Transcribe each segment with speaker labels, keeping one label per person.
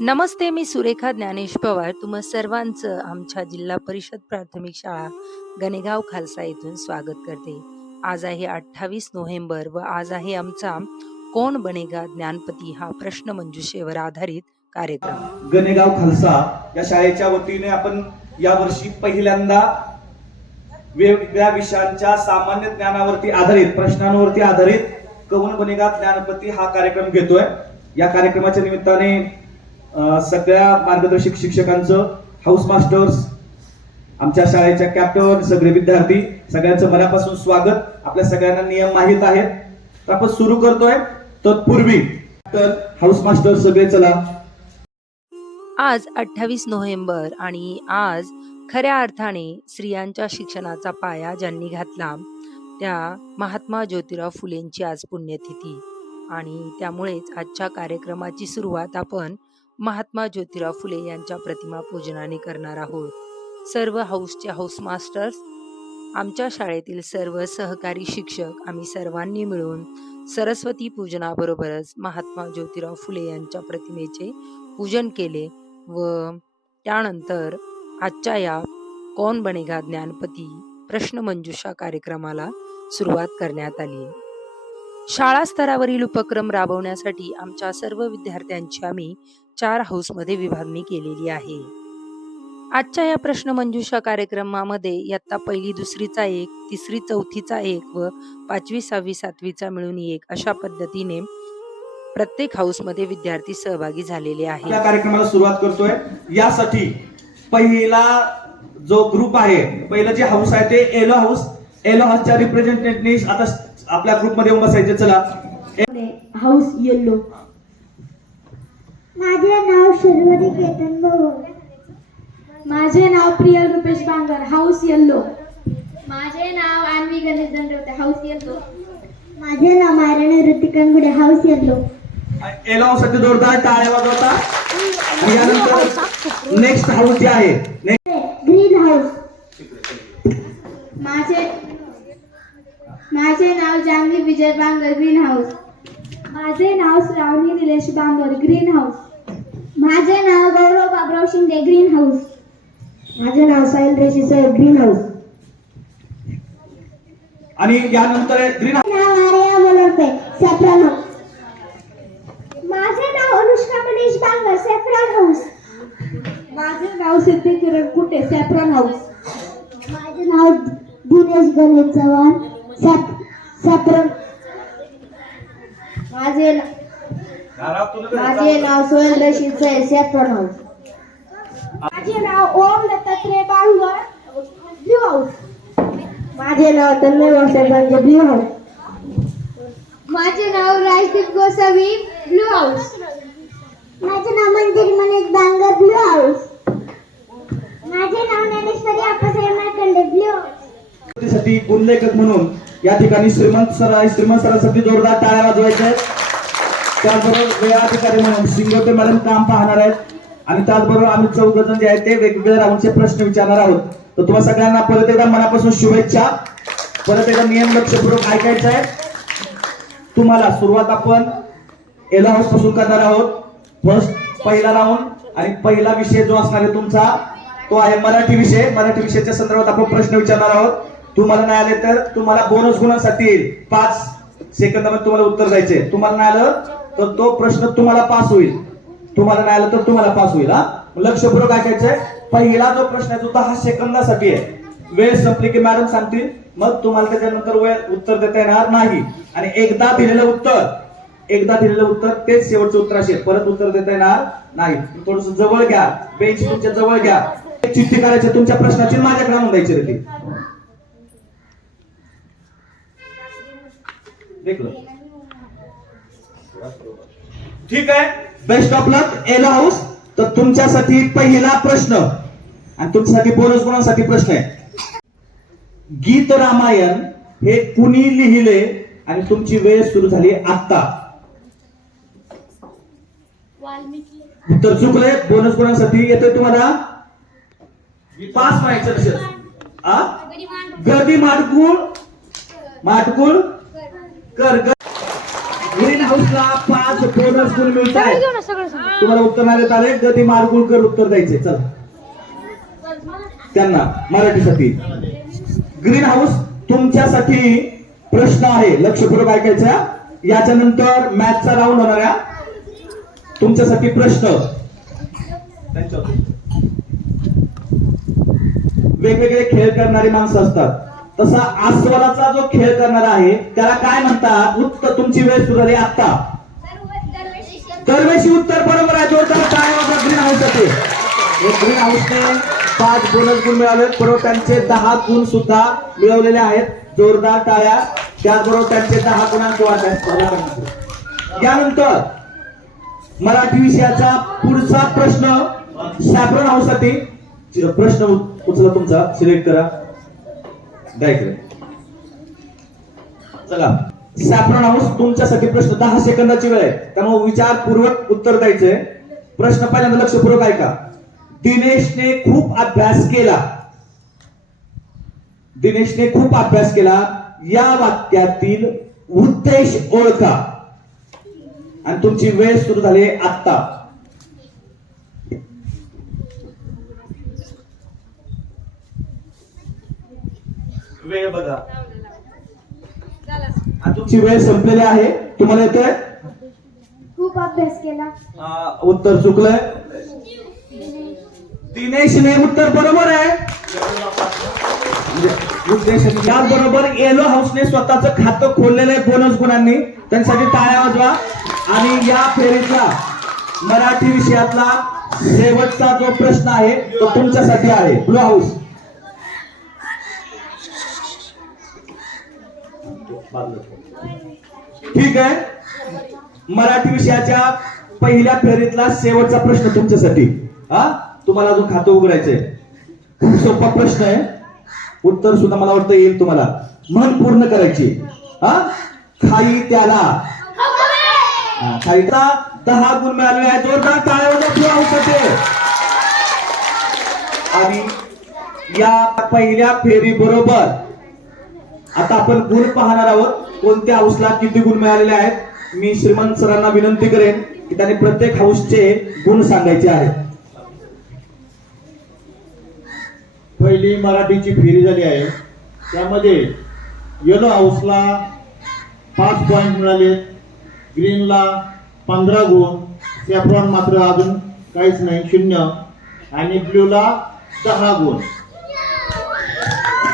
Speaker 1: नमस्ते मी सुरेखा ज्ञानेश पवार. तुम्हा सर्वांचं आमच्या जिल्हा परिषद प्राथमिक शाळा गणेगाव खालसा येथून स्वागत करते. आज आहे अठ्ठावीस नोव्हेंबर व आज आहे आमचा कोण बनेगा ज्ञानपती हा प्रश्न मंजुषेवर आधारित कार्यक्रम.
Speaker 2: गणेगाव खालसा या शाळेच्या वतीने आपण यावर्षी पहिल्यांदा वेगवेगळ्या विषयांच्या सामान्य ज्ञानावरती आधारित प्रश्नांवरती आधारित कौन बनेगा ज्ञानपती हा कार्यक्रम घेतोय. या कार्यक्रमाच्या निमित्ताने सगळ्या मार्गदर्शक शिक्षकांचं हाऊस मास्टर्स आमच्या शाळेच्या कॅप्टन सगळे विद्यार्थी सगळ्यांचं मनापासून स्वागत. आपल्या सगळ्यांना नियम माहीत आहेत. तर आपण सुरू करतोय. तत्पूर्वी तर हाऊस मास्टर सगळे चला.
Speaker 1: आज अठ्ठावीस नोव्हेंबर आणि आज खऱ्या अर्थाने स्त्रियांच्या शिक्षणाचा पाया ज्यांनी घातला त्या महात्मा ज्योतिराव फुलेंची आज पुण्यतिथी. आणि त्यामुळेच आजच्या कार्यक्रमाची सुरुवात आपण महात्मा ज्योतिराव फुले यांच्या प्रतिमा पूजनाने करणार आहोत. सर्व हाऊसचे हाऊस मास्टर्स आमच्या शाळेतील सर्व सहकारी शिक्षक आम्ही सर्वांनी मिळून सरस्वती पूजनाबरोबरच महात्मा ज्योतिराव फुले यांच्या प्रतिमेचे पूजन केले व त्यानंतर आजच्या या कोण बनेगा ज्ञानपती प्रश्नमंजुषा कार्यक्रमाला सुरुवात करण्यात आली. शाळा स्तरावरील उपक्रम राबवण्यासाठी आमच्या सर्व विद्यार्थ्यांची आम्ही चार हाऊसमध्ये विभागणी केलेली आहे. आजच्या या प्रश्नमंजुषा कार्यक्रमामध्ये इयत्ता पहिली दुसरीचा एक तिसरी चौथीचा एक व पाचवी सहावी सातवीचा मिळून एक अशा पद्धतीने प्रत्येक हाऊसमध्ये विद्यार्थी सहभागी झालेले आहेत.
Speaker 2: या कार्यक्रमाला सुरुवात करतोय. यासाठी पहिला जो ग्रुप आहे पहिलं जे हाऊस आहे ते एलो हाऊस. एलो हाऊसच्या रिप्रेझेंटेटिव्ह आता आपल्या ग्रुपमध्ये येऊन बसायचे चला.
Speaker 3: हाऊस येल्लो
Speaker 4: माझे नाव शर्वरी केतन
Speaker 3: माझे नाव प्रियल रुपेश बांगर हाऊस येल्लो
Speaker 4: माझे नाव अन्वी गणेश दंडवते हाऊस येल्लो माझे नाव मायराणी ऋतिकन गुडे हाऊस येल्लो
Speaker 2: एलो हाऊससाठी जोरदार टाळ्या वाजवता. यानंतर नेक्स्ट हाऊस जे आहे
Speaker 4: ग्रीन हाऊस
Speaker 3: माझे माझे नाव जान्हवी विजय बांगर ग्रीन हाऊस. माझे नाव श्रावणी निलेश बांगर ग्रीन हाऊस.
Speaker 4: माझे नाव गौरव बाबराव शिंदे ग्रीन हाऊस. माझे नाव साहिल रेशी साहेब ग्रीन हाऊस.
Speaker 2: आणि यानंतर ग्रीन
Speaker 4: नाव आर्या मनोरते सॅफ्रॉन हाऊस. माझे नाव अनुष्का मनीष बांगर सॅफ्रॉन हाऊस.
Speaker 3: माझे नाव सिद्धी किरण कुटे सॅफ्रॉन हाऊस.
Speaker 4: माझे नाव दिनेश गणेश चव्हाण. सॅप सॅफ्रॉन माझे माझे नाव सोहेल रशीद साहेब सॅफ्रॉन हाऊस माझे नाव ओम दत्तात्रय बांगर ब्ल्यू हाऊस. माझे नाव तन्मय वंशे ब्ल्यू हाऊस. माझे नाव राजदीप गोसावी ब्ल्यू हाऊस. माझे नाव मंदिर मनीष बांगर ब्ल्यू हाऊस. माझे नाव ज्ञानेश्वरी आप्पासाहेब मार्कंडे ब्ल्यू हाऊस.
Speaker 2: साठी गुणलेखक म्हणून या ठिकाणी श्रीमंत सर आहे. श्रीमंत सरांसाठी जोरदार टाळ्या वाजवायच्या आहेत. त्याचबरोबर ठिकाणी म्हणून सिंगोटे मॅडम काम पाहणार आहेत. आणि त्याचबरोबर आम्ही चौघ जण जे आहेत ते वेगवेगळ्या राऊंडचे प्रश्न विचारणार आहोत. तर तुम्हा सगळ्यांना परत एकदा मनापासून शुभेच्छा. परत एकदा नियम लक्षपूर्वक ऐकायचं आहे. तुम्हाला सुरुवात आपण एला हाऊसपासून करणार आहोत. फर्स्ट पहिला राऊंड आणि पहिला विषय जो असणार आहे तुमचा तो आहे मराठी विषय. मराठी विषयाच्या संदर्भात आपण प्रश्न विचारणार आहोत. तुम्हाला नाही आले तर तुम्हाला बोनस गुणांसाठी येईल. पाच सेकंदामध्ये तुम्हाला उत्तर द्यायचे. तुम्हाला नाही आलं तर तो प्रश्न तुम्हाला पास होईल. तुम्हाला नाही आलं तर तुम्हाला पास होईल हा? लक्षपूर्वक ऐकायचंय. पहिला जो प्रश्न आहे तो दहा सेकंदासाठी आहे. वेळ संपली की मॅडम सांगतील. मग तुम्हाला त्याच्यानंतर वेळ उत्तर देता येणार नाही. आणि एकदा दिलेलं उत्तर एकदा दिलेलं उत्तर तेच शेवटचं उत्तर असेल. परत उत्तर देता येणार नाही. थोडस जवळ घ्या. बेंच तुमच्या जवळ घ्या. चिठ्ठी करायची तुमच्या प्रश्नाची माझ्याकडे नोंदायची रे देखलं ठीक आहे. Best of luck yellow house तर तुमच्यासाठी पहिला प्रश्न आणि तुमच्यासाठी बोनस गुणांसाठी प्रश्न आहे? गीत रामायण हे कुणी लिहिले आणि तुमची वेळ सुरू झाली आत्ता? उत्तर चुकले बोनस गुणांसाठी येतोय तुम्हाला? पाच माहिती? गदी माटकुळ माटकुळ कर कर. ग्रीन हाऊसला पाच बोनस गुण मिळत आहे तुम्हाला उत्तर देत आले गती मारगुळकर उत्तर द्यायचे चल. त्यांना मराठीसाठी ग्रीन हाऊस तुमच्यासाठी प्रश्न आहे. लक्षपूर्वक ऐकायचा याच्यानंतर मॅथचा राऊंड होणार आहे. तुमच्यासाठी प्रश्न. वेगवेगळे खेळ करणारी माणसं असतात. तसा आस्वादाचा जो खेळ करणारा आहे त्याला काय म्हणतात? उत्तर तुमची वेळ सुरू झाली आता दरवेळी उत्तर बरोबर आहे जोरदार काय ग्रीन हाऊस ग्रीन हाऊसने पाच बोनस गुण मिळाले बरोबर त्यांचे दहा गुण सुद्धा मिळवलेले आहेत. जोरदार टाळ्या. त्याचबरोबर त्यांचे दहा गुणांक वाट आहे यानंतर मराठी विषयाचा पुढचा प्रश्न सॅप्रन हाऊससाठी. प्रश्न उचला तुमचा. सिलेक्ट करा. द्या चला. सॅप्रन हाऊस तुमच्यासाठी प्रश्न. दहा सेकंदाची वेळ आहे. त्यामुळे विचारपूर्वक उत्तर द्यायचंय. प्रश्न पहिल्यांदा लक्षपूर्वक ऐका. दिनेशने खूप अभ्यास केला. दिनेशने खूप अभ्यास केला. या वाक्यातील उद्देश ओळखा. आणि तुमची वेळ सुरू झाली आत्ता. वेळ बघा. तुमची वेळ संपलेली आहे. तुम्हाला येतोय?
Speaker 3: खूप अभ्यास केला.
Speaker 2: उत्तर चुकलंय. दिनेशने उत्तर बरोबर आहे. बरोबर येलो हाऊसने स्वतःचं खातं खोललेलं आहे बोनस गुणांनी. त्यांच्यासाठी टाळ्या वाजवा. आणि या फेरीतला मराठी विषयातला शेवटचा जो प्रश्न आहे तो तुमच्यासाठी आहे. ब्लू हाऊस ठीक आहे? मराठी विषयाच्या पहिल्या फेरीतला शेवटचा प्रश्न तुमच्यासाठी. हा? तुम्हाला अजून खातं उघडायचंय. खूप सोपा प्रश्न आहे. उत्तर सुद्धा मला वाटतं येईल तुम्हाला. मन पूर्ण करायची. हा? खाई त्याला. खाईचा दहा गुण मिळालेले आहे जोरदार टाळ्या आणि या पहिल्या फेरी बरोबर आता आपण गुण पाहणार आहोत. कोणत्या हाऊसला किती गुण मिळालेले आहेत? मी श्रीमंत सरांना विनंती करेन की त्यांनी प्रत्येक हाऊसचे गुण सांगायचे आहेत.
Speaker 5: पहिली मराठीची फेरी झाली आहे. त्यामध्ये येलो हाऊसला पाच पॉईंट मिळाले. ग्रीनला पंधरा गुण. सॅफ्रॉन मात्र अजून काहीच नाही शून्य. आणि ब्ल्यूला दहा गुण.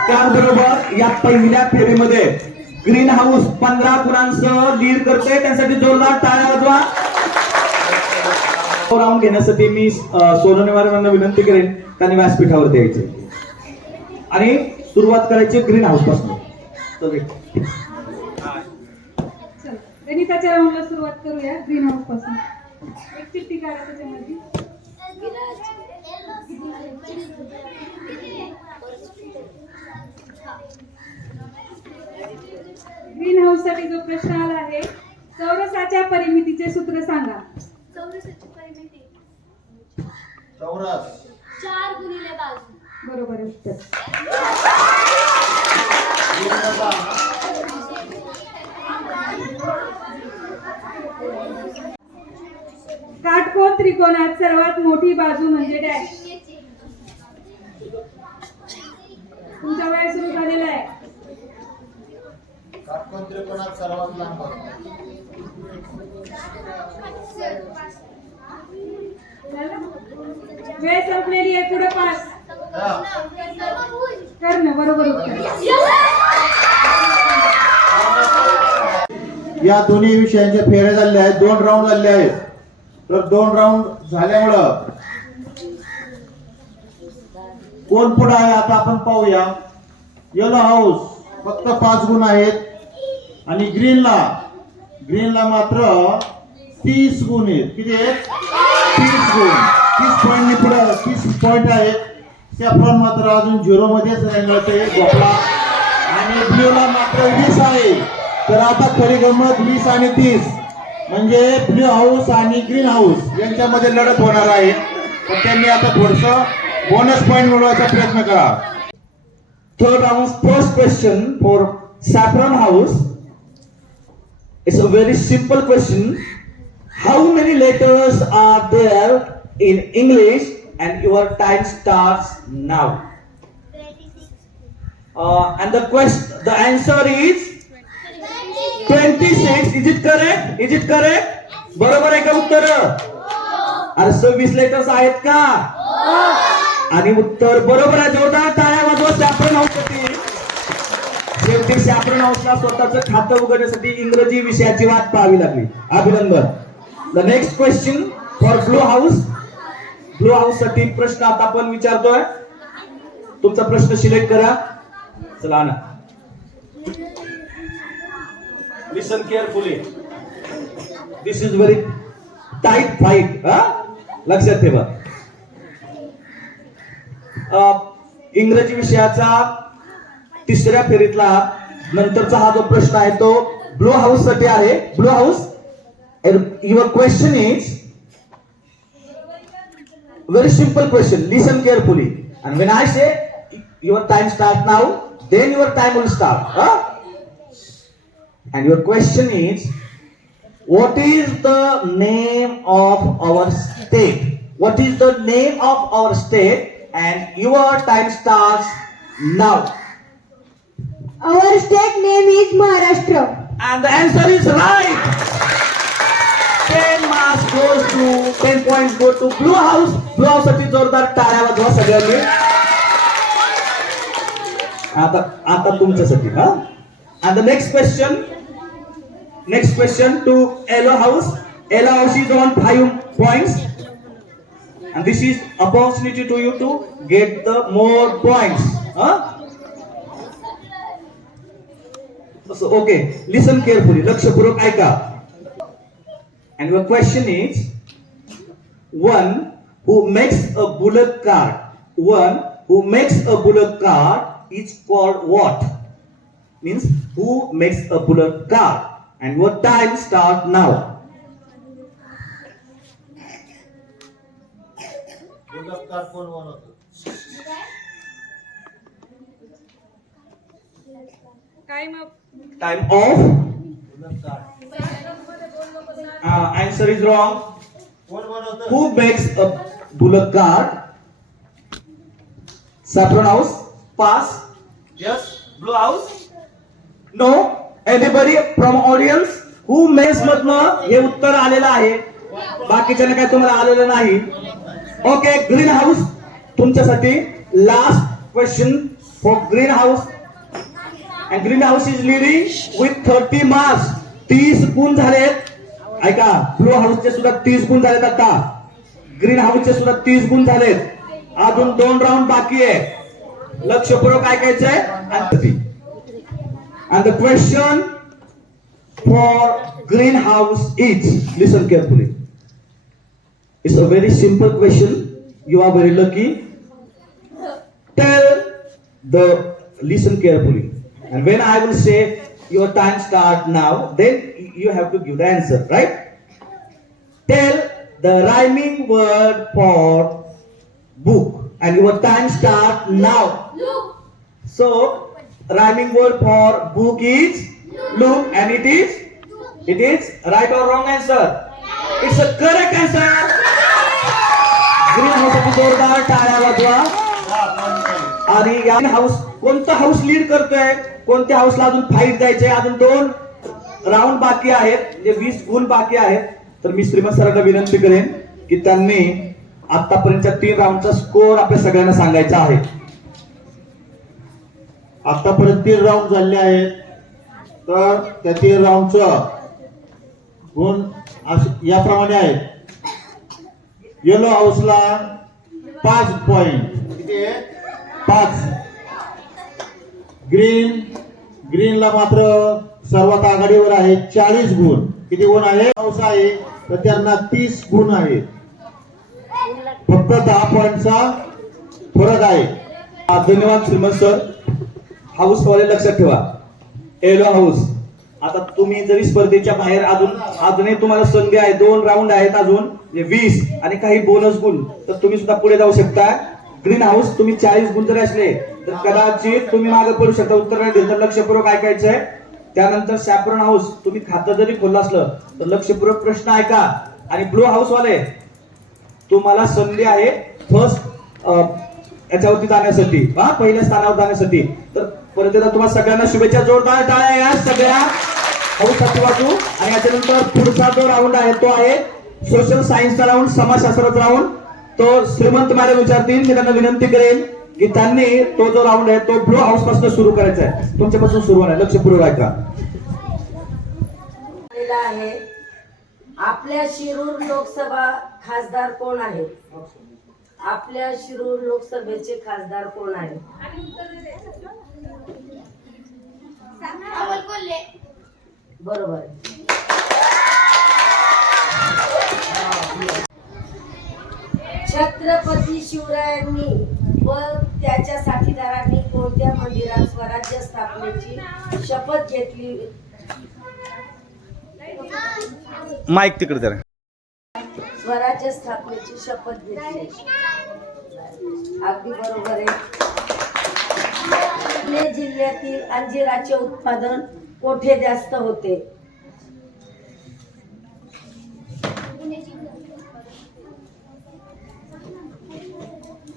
Speaker 2: त्याचबरोबर या पहिल्या फेरीमध्ये ग्रीन हाऊस पंधरा गुणांसह लीड करते त्यासाठी जोरदार टाळ्या वाजवा. राऊंड घेण्यासाठी मी अं, सोनवणे विनंती करेन त्यांनी व्यासपीठावर द्यायचे. आणि सुरुवात करायची ग्रीन
Speaker 6: हाऊसपासून. गणिताच्या राऊंडला सुरुवात करूया ग्रीन हाऊसपासून. एक चिठ्ठी काढा त्याच्यामध्ये. ग्रीन हाऊससाठी जो प्रश्न आला आहे चौरसाच्या परिमितीचे सूत्र सांगा.
Speaker 3: चौरसाची परिमिती.
Speaker 5: चौरस.
Speaker 3: चार गुणिले बाजू.
Speaker 6: बरोबर आहे उत्तर. काटकोन त्रिकोणात सर्वात मोठी बाजू म्हणजे डॅश. तुमचा वेळ सुरू झालेला आहे.
Speaker 5: काटकोन त्रिकोणात सर्वात लांब?
Speaker 6: वेळ संपलेली आहे पुढे पास. करणं बरोबर उत्तर.
Speaker 5: या दोन्ही विषयांच्या फेऱ्या झालेल्या आहेत दोन राऊंड झाले आहेत. तर दोन राऊंड झाल्यामुळं कोण पुढे आहे आता आपण पाहूया. येलो हाऊस फक्त पाच गुण आहेत. आणि ग्रीनला ग्रीनला मात्र तीस गुण आहेत. किती आहेत? तीस गुण. तीस पॉईंट पुढे तीस पॉईंट आहेत. सॅफ्रॉन मात्र अजून झिरो मध्येच रंगळते गोपला आणि ब्ल्यूला मात्र वीस आहे. तर आता खरी गंमत वीस आणि तीस. म्हणजे ब्ल्यू हाऊस आणि ग्रीन हाऊस यांच्यामध्ये लढत होणार आहे. पण त्यांनी आता थोडस बोनस पॉईंट मिळवायचा प्रयत्न करा
Speaker 2: Third round, first question for Saffron House. It's a very simple question. How many letters are there in English? And your time starts now. Uh, and the question, the answer is 26. Is it correct? Is it correct? बरोबर आहे का उत्तर अरे सव्वीस letters आहेत का आणि उत्तर बरोबर आहे जोरदार टाळ्या वाजवा सॅप्रन हाऊससाठी शेवटी सॅप्रन हाऊसला स्वतःचं खातं उघडण्यासाठी इंग्रजी विषयाची वाट पाहावी लागली. अभिनंदन. The next question for blue house blue हाऊससाठी प्रश्न आता आपण विचारतोय. तुमचा प्रश्न सिलेक्ट करा. चला ना listen carefully this is very tight fight हा? लक्षात ठेवा. इंग्रजी विषयाचा तिसऱ्या फेरीतला नंतरचा हा जो प्रश्न आहे तो ब्लू हाऊससाठी आहे. Blue house your question is very simple question listen carefully and when I say your time start now then your time will start and your question is what is the name of our state what is the name of our state and your time starts now
Speaker 4: Our state name is Maharashtra.
Speaker 2: and the answer is right 10 marks goes to 10 points go to blue house blue house साठी जोरदार टाळ्या वाजवा सगळ्यांनी आता आता तुमच्यासाठी हा and the next question next question to yellow house yellow house is on 5 points And this is opportunity to you to get the more points. Huh? So, okay, listen carefully. Lakshapuruk Aika. And your question is one who makes a bullock cart, one who makes a bullock cart is called what? Means who makes a bullock cart? And what time start now?
Speaker 6: Time
Speaker 2: off time off
Speaker 5: is wrong
Speaker 2: who makes a bullock cart saffron house pass yes blue house no anybody from audience who makes मधनं हे उत्तर आलेलं आहे. बाकीच्या काय तुम्हाला आलेलं नाही. ओके ग्रीन हाऊस तुमच्यासाठी last question for green house and green house is leading with thirty marks तीस गुण झालेत. ऐका ब्लू हाऊसचे सुद्धा तीस गुण झालेत आता. ग्रीन हाऊसचे सुद्धा तीस गुण झालेत. अजून दोन राऊंड बाकी आहे. लक्षपूर्वक ऐकायचंय and the question for green house is listen carefully It's a very simple question. You are very lucky. Tell the listen carefully. And when I will say your time start now, then you have to give the answer, right? Tell the rhyming word for book and your time start now. Look. So rhyming word for book is look and it is it is right or wrong answer. It's a correct answer. जोरदार टाळ्या वाजवा. आणि या house कोणता house lead करतोय? कोणत्या हाऊसला अजून fight द्यायचे अजून दोन राऊंड बाकी आहेत. म्हणजे वीस गुण बाकी आहेत. तर मी श्रीमंत सरांना विनंती करेन की त्यांनी आतापर्यंतच्या तीन राऊंडचा स्कोर आपल्या सगळ्यांना सांगायचा आहे.
Speaker 5: आतापर्यंत तीन राऊंड झाले आहेत. तर त्या तीन राऊंडचं गुण याप्रमाणे आहेत. येलो हाऊसला पाच पॉइंट किती आहे? पाच. ग्रीन ग्रीनला मात्र सर्वात आघाडीवर आहे चाळीस गुण. किती गुण आहे? हाऊस आहे तर त्यांना तीस गुण आहेत फक्त दहा पॉइंटचा फरक आहे.
Speaker 2: हा, धन्यवाद श्रीमंत सर. हाऊस वाले लक्षात ठेवा. Yellow house. आता तुम्ही जरी स्पर्धेच्या बाहेर अजून अजूनही तुम्हाला संधी आहे दोन राऊंड आहेत अजून म्हणजे वीस आणि काही बोनस गुण तर तुम्ही सुद्धा पुढे जाऊ शकता. ग्रीन हाऊस तुम्ही चाळीस गुण जरी असले तर कदाचित तुम्ही मागे पडू शकता उत्तर नाही दिलं तर लक्षपूर्वक ऐकायचंय त्यानंतर सॅपरन हाऊस तुम्ही खातं जरी खोललं असलं तर लक्षपूर्वक प्रश्न ऐका. आणि ब्लू हाऊस वाले तुम्हाला संधी आहे फर्स्ट याच्यावरती जाण्यासाठी. हा पहिल्या स्थानावर जाण्यासाठी. तर परत एकदा तुम्हाला सगळ्यांना शुभेच्छा. जोरदार टाळ्या या सगळ्या. वाचू आणि याच्यानंतर पुढचा जो राऊंड आहे तो आहे सोशल सायन्सचा राऊंड समाजशास्त्राचा राऊंड तो श्रीमंत मॅडम विचारतील मी त्यांना विनंती करेन की त्यांनी तो जो राऊंड आहे तो ब्लू हाऊसपासून सुरू करायचा आहे. तुमच्यापासून सुरू होणार आहे. लक्षपूर्वक ऐका
Speaker 7: आलेला आहे. आपल्या शिरूर लोकसभा खासदार कोण आहे? आपल्या शिरूर लोकसभेचे खासदार कोण आहे? बरोबर. छत्रपती शिवरायांनी व त्याच्या साथीदारांनी कोणत्या मंदिरात स्वराज्य स्थापनेची शपथ घेतली?
Speaker 2: माईक तिकडे जरा.
Speaker 7: स्वराज्य स्थापनेची शपथ घेतली. अगदी बरोबर आहे. पुणे जिल्ह्यातील अंजिराचे उत्पादन कोठे जास्त होते.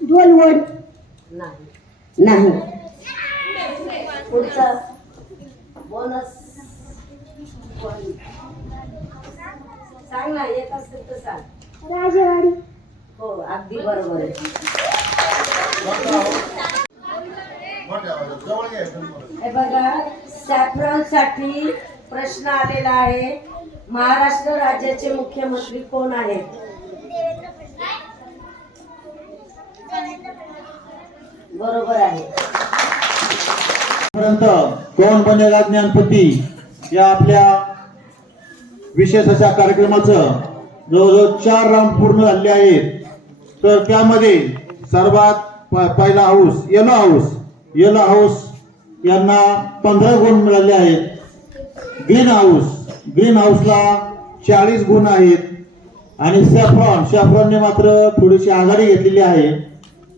Speaker 4: ढोलवड
Speaker 7: नाही.
Speaker 4: नाही.
Speaker 7: पुढचा बोनस सांग ना येत असेल तर सांग.
Speaker 4: राजेवाडी.
Speaker 7: हो अगदी बरोबर आहे. हे बघा सॅफ्रॉनसाठी प्रश्न आलेला आहे. महाराष्ट्र राज्याचे मुख्यमंत्री कोण आहेत? बरोबर आहे.
Speaker 5: पर्यंत कोण बनेगा ज्ञानपती? या आपल्या विशेष अशा कार्यक्रमाचं जवळजवळ चार राऊंड पूर्ण झाले आहेत. तर त्यामध्ये सर्वात पहिला house yellow house. Yellow house यांना पंधरा गुण मिळाले आहेत. ग्रीन हाऊस ग्रीन हाऊसला चाळीस गुण आहेत. आणि सॅफ्रॉन सॅफ्रॉनने मात्र थोडीशी आघाडी घेतलेली आहे.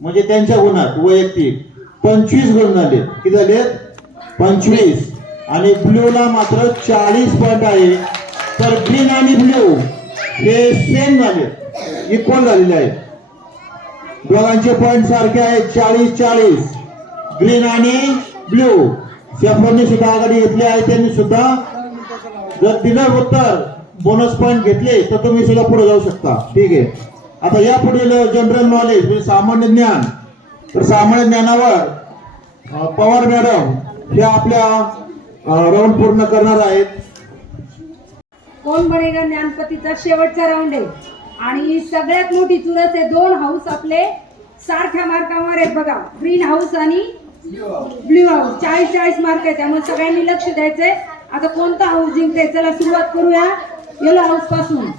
Speaker 5: म्हणजे त्यांच्या गुणात वैयक्तिक. पंचवीस गुण झाले. किती झाले? पंचवीस. आणि ब्ल्यूला मात्र चाळीस पॉईंट आहे. तर ग्रीन आणि ब्ल्यू हे सेम झाले. इक्वल झालेले आहेत. दोघांचे पॉईंट सारखे आहेत. चाळीस चाळीस. ग्रीन आणि ब्ल्यू सॅफ्रॉनने सुद्धा आघाडी घेतली आहे त्यांनी सुद्धा जर दिलं उत्तर बोनस पॉईंट घेतले तर तुम्ही सुद्धा पुढे जाऊ शकता. ठीक आहे. आता या पुढील जनरल नॉलेज म्हणजे सामान्य ज्ञान. तर सामान्य ज्ञानावर पवार मॅडम हे आपल्या राऊंड पूर्ण करणार आहेत.
Speaker 6: कोण बनेगा ज्ञानपतीचा शेवटचा राऊंड आहे? आणि सगळ्यात मोठी चुरस आहे दोन हाऊस आपले सारख्या मार्कावर आहेत बघा. ग्रीन हाऊस आणि ब्ल्यू हाऊस चाळीस चाळीस मार्क आहे. त्यामुळे सगळ्यांनी लक्ष द्यायचंय. आता कोणता हाऊस जिंकते चला सुरुवात करूया. येलो हाऊसपासून.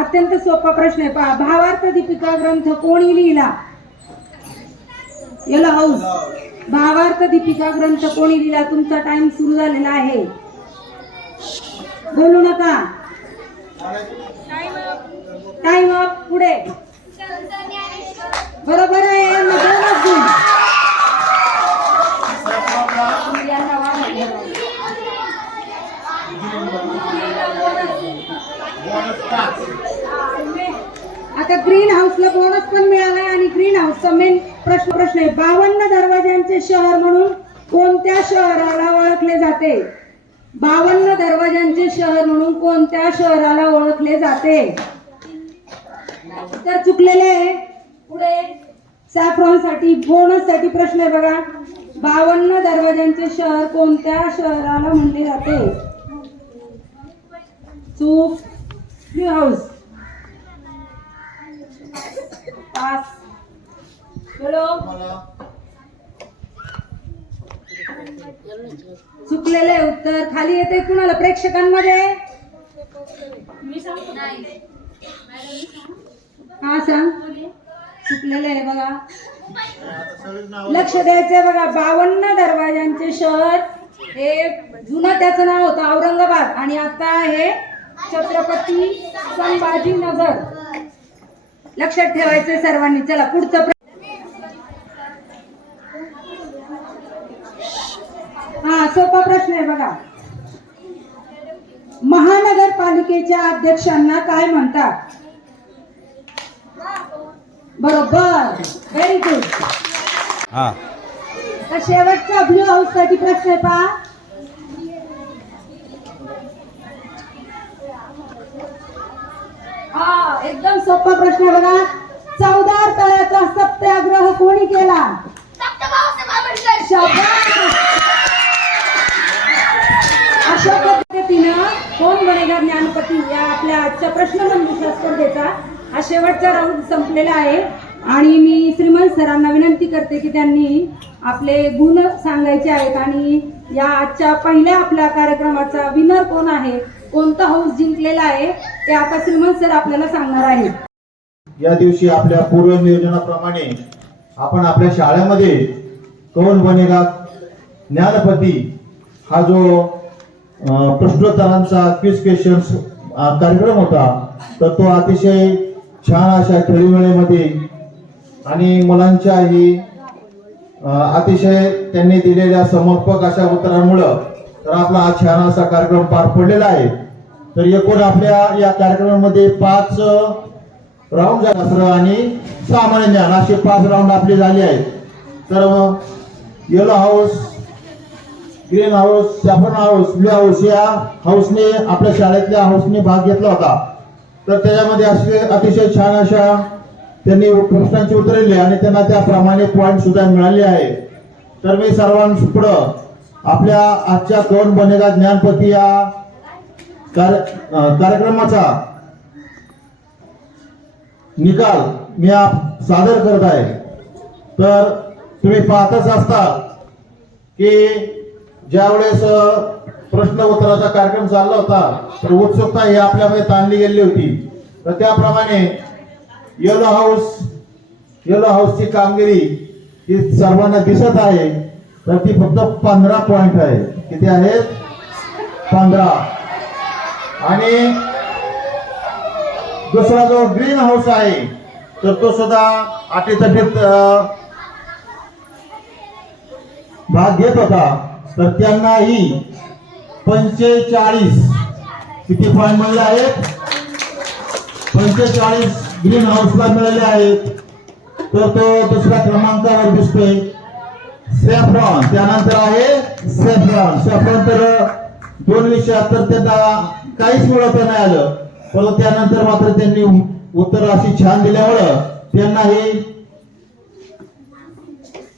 Speaker 6: अत्यंत सोपा प्रश्न आहे. पहा भावार्थ दीपिका ग्रंथ कोणी लिहिला? येलो हाऊस भावार्थ दीपिका ग्रंथ कोणी लिहिला? तुमचा टाइम सुरू झालेला आहे. बोलू नका. टाइम मग पुढे? बरोबर आहे दोनच गुण. आता ग्रीन हाऊसला बोनस पण मिळालाय आणि ग्रीन हाऊसचा मेन प्रश्न प्रश्न आहे. बावन्न दरवाजांचे शहर म्हणून कोणत्या शहराला ओळखले जाते? बावन्न दरवाजांचे शहर म्हणून कोणत्या शहराला ओळखले जाते? तर चुकलेले आहे. पुढे सॅफ्रॉनसाठी बोनससाठी प्रश्न आहे बघा. बावन्न दरवाजांचे शहर कोणत्या शहराला म्हणले जाते? चूक. ब्ल्यू हाऊस पास बोलो. चुकलेलं आहे उत्तर. खाली येते कुणाला? प्रेक्षकांमध्ये? हा सांग. चुकलेलं आहे बघा. लक्ष द्यायचंय बघा. बावन्न दरवाजांचे शहर हे जुनं त्याचं नाव होतं औरंगाबाद. आणि आता आहे छत्रपती संभाजीनगर. लक्षात ठेवायचंय सर्वांनी. चला पुढचं हा सोपा प्रश्न आहे बघा. महानगरपालिकेच्या अध्यक्षांना काय म्हणतात? बरोबर. व्हेरी गुड
Speaker 8: हा.
Speaker 6: तर शेवटचा ब्ल्यू हाऊससाठी प्रश्न आहे पहा. हा एकदम सोपा प्रश्न आहे बघा. चौदार तळ्याचा सत्याग्रह कोणी केला? शाबास. अशा पद्धतीनं कोण बनेगा ज्ञानपती? या आपल्या आजच्या प्रश्नमंजुषा स्पर्धेचा हा शेवटचा राऊंड संपलेला आहे. आणि मी श्रीमंत सरांना विनंती करते की त्यांनी आपले गुण सांगायचे आहेत आणि या आजच्या पहिल्या आपल्या कार्यक्रमाचा विनर कोण आहे कोणता हाऊस जिंकलेला आहे ते आता श्रीमंत सर आपल्याला सांगणार आहेत.
Speaker 5: या दिवशी आपल्या पूर्व नियोजनाप्रमाणे आपण आपल्या शाळेमध्ये कौन बनेगा ज्ञानपती हा जो प्रश्नोत्तरांचा क्विज क्वेश्चन्स कार्यक्रम होता तर तो अतिशय छान अशा खेळीवेळेमध्ये आणि मुलांच्याही अतिशय त्यांनी दिलेल्या समर्पक अशा उत्तरांमुळं तर आपला हा छान असा कार्यक्रम पार पडलेला आहे. तर एकूण आपल्या या कार्यक्रमामध्ये पाच राऊंड शास्त्र आणि सामान्य ज्ञान असे पाच राऊंड आपले झाले आहेत. तर yellow house green house saffron house blue house या हाऊसने आपल्या शाळेतल्या हाऊसने भाग घेतला होता. तर त्याच्यामध्ये असे अतिशय छान अशा त्यांनी प्रश्नांची उत्तरे दिली आणि त्यांना त्याप्रमाणे पॉईंट सुद्धा मिळाले आहे. तर मी सर्वांपुढं आपल्या आजच्या कोण बनेगा ज्ञानपती या कार्य- कार्यक्रमाचा निकाल मी आप सादर करत आहे. तर तुम्ही पाहतच असता की ज्यावेळेस प्रश्न उत्तराचा कार्यक्रम चालला होता. तर उत्सुकता ही आपल्यामध्ये ताणली गेली होती. तर त्याप्रमाणे येलो हाऊस येलो हाऊसची कामगिरी ही सर्वांना दिसत आहे. तर ती फक्त पंधरा पॉइंट आहे. किती आहेत? पंधरा. आणि दुसरा जो ग्रीन हाऊस आहे तर तो सुद्धा अटीतटीत भाग घेत होता. तर त्यांनाही पंचेचाळीस. किती पॉईंट मिळाले आहेत? पंचेचाळीस ग्रीन हाऊसला मिळाले आहेत. तर तो दुसऱ्या क्रमांकावर दिसतोय. सेफ्रॉन त्यानंतर आहे सेफ्रॉन सेफ्रॉन तर दोन विषयात तर त्यांना काहीच मिळवता नाही आलं. पण त्यानंतर मात्र त्यांनी उत्तर अशी छान दिल्यामुळं त्यांना हे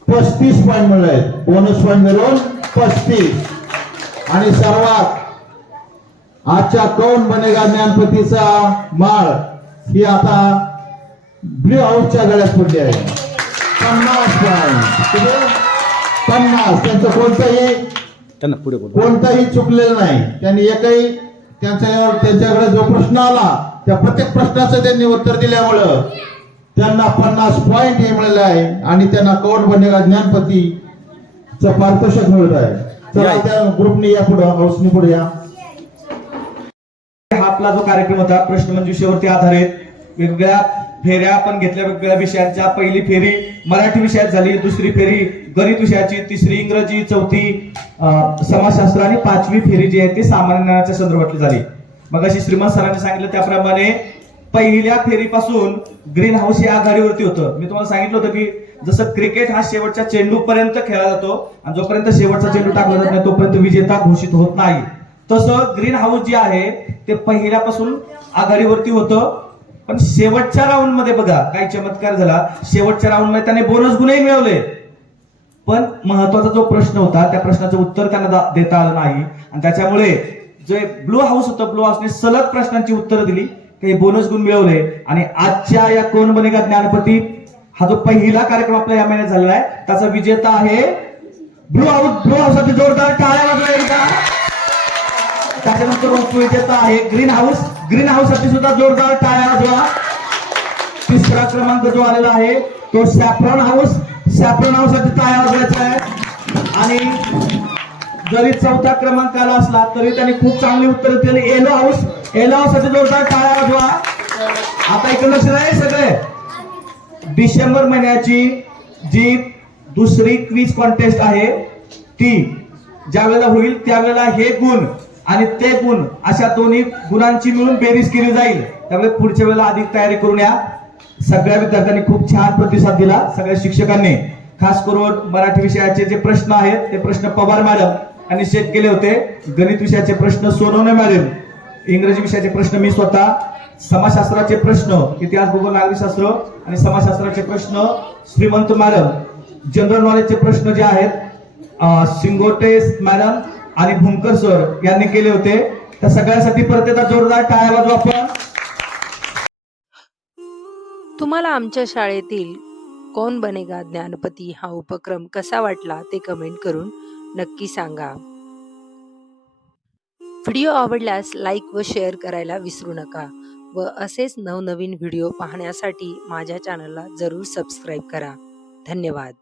Speaker 5: पस्तीस पॉईंट मिळले आहेत. बोनस पॉईंट मिळून पस्तीस. आणि सर्वात आजच्या कौन बनेगा ज्ञानपतीचा माळ ही आता ब्ल्यू हाऊसच्या गळ्यात पडली आहे. पन्नास पॉईंट? पन्नास. त्यांचं कोणतंही
Speaker 8: त्यांना पुढे
Speaker 5: कोणताही चुकलेलं नाही. त्यांनी एकही त्यांच्यावर त्यांच्याकडे जो प्रश्न आला त्या प्रत्येक प्रश्नाचं त्यांनी उत्तर दिल्यामुळं त्यांना पन्नास पॉइंट हे मिळाले आहे आणि त्यांना कौड बनेगा ज्ञानपती पारितोषिक मिळत आहे. ग्रुपने या पुढे हाऊसने पुढे या.
Speaker 2: हा आपला जो कार्यक्रम होता प्रश्नमंजुषेवरती आधारित वेगवेगळ्या फेऱ्या आपण घेतल्या वेगवेगळ्या विषयांच्या. पहिली फेरी मराठी विषयात झाली दुसरी फेरी गणित विषयाची तिसरी इंग्रजी चौथी समाजशास्त्र आणि पाचवी फेरी जी आहे ती सामान्य ज्ञानाच्या संदर्भातली झाली. मग अशी श्रीमंत सरांनी सांगितलं त्याप्रमाणे पहिल्या फेरीपासून ग्रीन हाऊस हे आघाडीवरती होतं. मी तुम्हाला सांगितलं होतं की जसं क्रिकेट हा शेवटच्या चेंडू पर्यंत खेळला जातो आणि जोपर्यंत शेवटचा चेंडू टाकला जात नाही तोपर्यंत विजेता घोषित होत नाही. तसं ग्रीन हाऊस जे आहे ते पहिल्यापासून आघाडीवरती होतं. पण शेवटच्या राऊंडमध्ये बघा काही चमत्कार झाला. शेवटच्या राऊंडमध्ये त्याने बोनस गुणही मिळवले. पण महत्त्वाचा जो प्रश्न होता त्या प्रश्नाचं उत्तर त्यांना दा- देता आलं नाही. आणि त्याच्यामुळे जे ब्लू हाऊस होतं ब्लू हाऊसने सलग प्रश्नांची उत्तरं दिली. काही बोनस गुण मिळवले. आणि आजच्या या कोण बनेगा ज्ञानपती? हा जो पहिला कार्यक्रम आपला या महिन्यात झालेला आहे त्याचा विजेता आहे ब्लू हाऊस ब्लू हाऊससाठी जोरदार टाळ्या वाजल्या एकदा त्याच्यानंतर उपविजेता आहे ग्रीन हाऊस ग्रीन हाऊससाठी सुद्धा जोरदार टाळ्या वाजवा. तिसरा क्रमांक जो आलेला आहे तो सॅफ्रॉन हाऊस सॅफ्रॉन हाऊससाठी टाळ्या वाजवायचा आहे. आणि जरी चौथा क्रमांक आला असला तरी त्यांनी खूप चांगली उत्तर दिली. एलो हाऊस एलो हाऊससाठी जोरदार टाळ्या वाजवा. आता इकडे लक्ष आहे सगळे. डिसेंबर महिन्याची जी दुसरी क्वीज कॉन्टेस्ट आहे ती ज्यावेळेला होईल त्यावेळेला हे गुण आणि ते गुण अशा दोन्ही गुणांची मिळून बेरीज केली जाईल. त्यामुळे पुढच्या वेळेला अधिक तयारी करून या. सगळ्या विद्यार्थ्यांनी खूप छान प्रतिसाद दिला सगळ्या शिक्षकांनी. खास करून मराठी विषयाचे जे प्रश्न आहेत ते प्रश्न पवार मॅडम आणि शेत केले होते. गणित विषयाचे प्रश्न सोनवणे मॅडम इंग्रजी विषयाचे प्रश्न मी स्वतः समाजशास्त्राचे प्रश्न इतिहास भूगोल नागरिकशास्त्र आणि समाजशास्त्राचे प्रश्न श्रीमंत मॅडम जनरल नॉलेजचे प्रश्न जे आहेत अं, शिंगोटे मॅडम आणि भूमकर सर यांनी केले होते. त्या सगळ्यासाठी परत एकदा जोरदार टाळ्या वाजू आपण.
Speaker 1: तुम्हाला आमच्या शाळेतील कोण बनेगा ज्ञानपती हा उपक्रम कसा वाटला ते कमेंट करून नक्की सांगा. व्हिडिओ आवडल्यास लाईक व शेअर करायला विसरू नका. व असेच नवनवीन व्हिडिओ पाहण्यासाठी माझ्या चॅनलला जरूर सबस्क्राईब करा. धन्यवाद.